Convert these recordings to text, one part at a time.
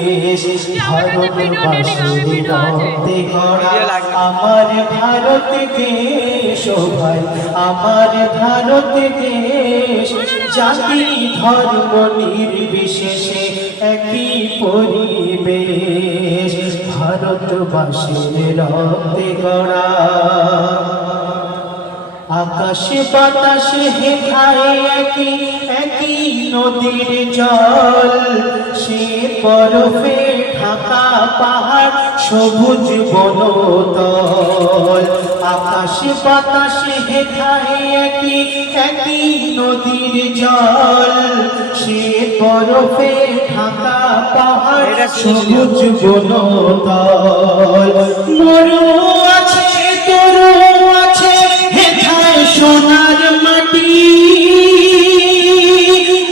দেশ ভারতবাসীর রক্তে গড়া আমার ভারত দেশ ও ভাই আমার ভারত দেশ জাতি ধর্ম নির্বিশেষে একই পরিবেশ ভারতবাসীর রক্তে গড়া আকাশে বাতাসে হেথায় একই একই নদীর জল সে বরফে ঢাকা পাহাড় সবুজ বনতল আকাশে বাতাসে হেথায় একই একই নদীর জল সে বরফে ঢাকা পাহাড় সবুজ বনতল মরু আছে তরু আছে সোনার মাটি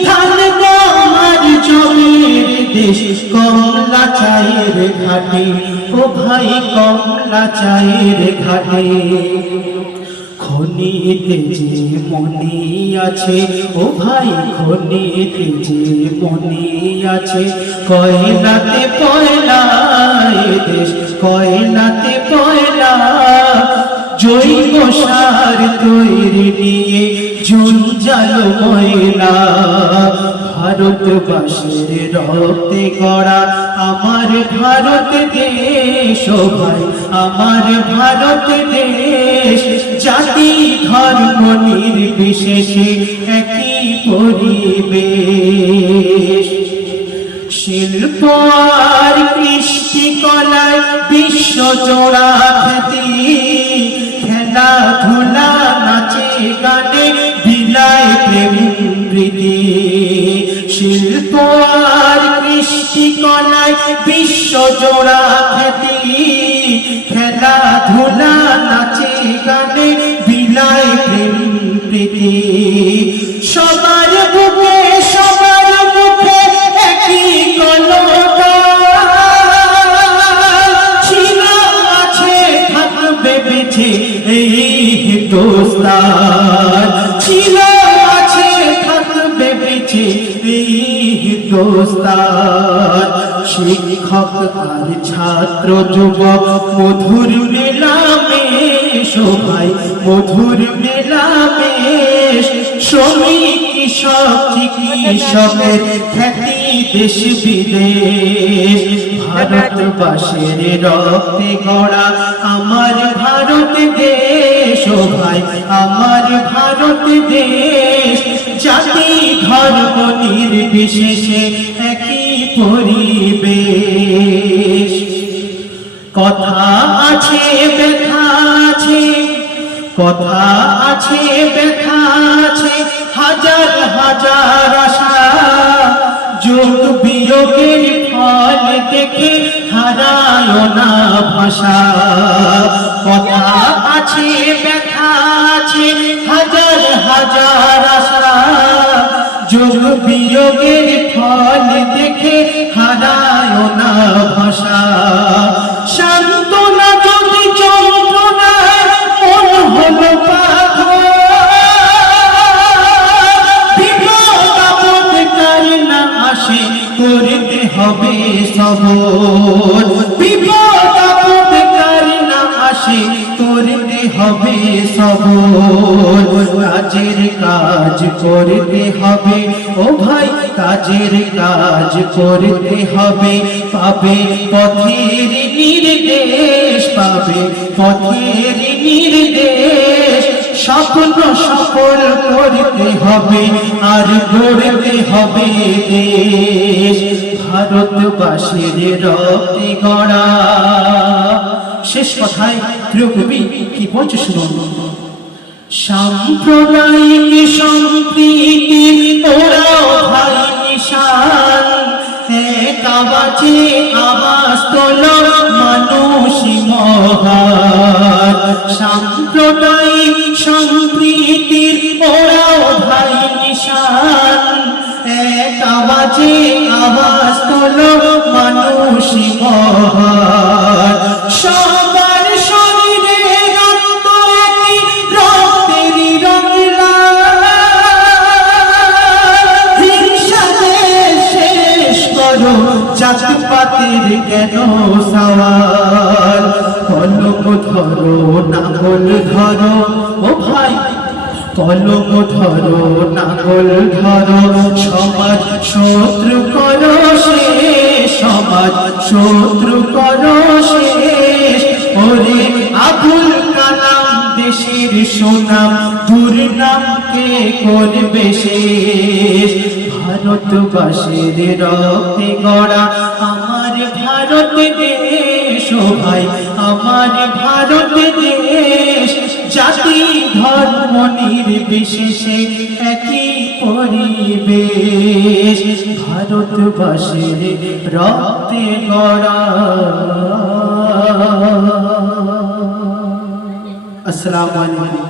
ধান গমের জমির দেশ কমলা চায়ের ঘাটি ও ভাই কমলা চায়ের ঘাটি খনিতে যে মনি আছে ও ভাই খনিতে যে মনি আছে কয়লাতে পয়লা দেশ কয়লাতে পয়লা জৈব সার তৈরি নিয়ে জঞ্জাল ময়লা ভারতবাসীর রক্তে গড়া আমার ভারত দেশ ও ভাই আমার ভারত দেশ জাতি ধর্ম নির্বিশেষে একই পরিবেশ শিল্প আর কৃষ্টি কলায় বিশ্ব জোড়া খ্যাতি খেলাধুলা নাচে গানে বিলায় প্রেম প্রীতি শিল্প আর কৃষ্টি কলায় বিশ্ব জোড়া খ্যাতি খেলাধুলা নাচে গানে বিলায় প্রেম প্রীতি সবার বুকে সবার মুখে একই কলকা ছিল আছে থাকবে বেঁচে এই হিন্দুস্তান ছিল আছে থাকবে বেঁচে এই হিন্দুস্তান শিক্ষক আর ছাত্র যুবক মধুর মেলামেশ ও ভাই মধুর মেলামেশ শ্রমিক কৃষক চিকিৎসকের খ্যাতি দেশ বিদেশ ভারতবাসীর রক্তে গড়া আমার ভারত দেশ ও ভাই আমার ভারত দেশ জাতি ধর্ম নির্বিশেষে একই পরিবেশ কথা আছে ব্যথা আছে কথা আছে ব্যথা আছে হাজার হাজার আশা যোগ বিয়োগের ফল দেখে হারায় না ভাষা কথা আছে ব্যথা আছে হাজার হাজার আশা যোগ বিয়োগের ফল দেখে হারায় না ভাষা সান্ত্বনা যদি যন্ত্রণায় মন হলো পাগল বিপদ আপদ কার না আসে করতে হবে সবর বিপদ আপদ কার না আসে করতে হবে সবর কাজের কাজ করতে হবে ও ভাই কাজের কাজ করতে হবে পাবে পথের নির্দেশ পাবে পথের নির্দেশ স্বপ্ন সফল করতে হবে আর গড়তে হবে দেশ ভারতবাসীর রক্তে গড়া শেষ কথায় প্রিয় কবি কি বলছে শুনুন সাম্প্রদায়িক সম্প্রীতি ওরাও ভাই নিশান এক আওয়াজে আওয়াজ তোলো মানুষই মহান সাম্প্রদায়িক সম্প্রীতির ওরাও ভাই নিশান এক আওয়াজে আওয়াজ তোলো মানুষই মহান সবার শরীরে রক্ত একই রক্তেরই রঙলা হিংসা শেষ করো জাতপাতের কেন সওয়াল কলম ধরো নাঙ্গল ধরো ও ভাই কলম ধরো নাঙ্গল ধরো সমাজ শত্রু করো শেষ সমাজ শত্রু করো শেষ ওরে আবুল কালাম দেশের সুনাম দুর্নাম কে করবে শেষ ভারতবাসীর রক্তে গড়া আমার ভারত দেশ ও ভাই আমার ভারত দেশ জাতি ধর্ম নির্বিশেষে একই পরিবেশ ভারতবাসীর রক্তে গড়া। আসসালামু আলাইকুম।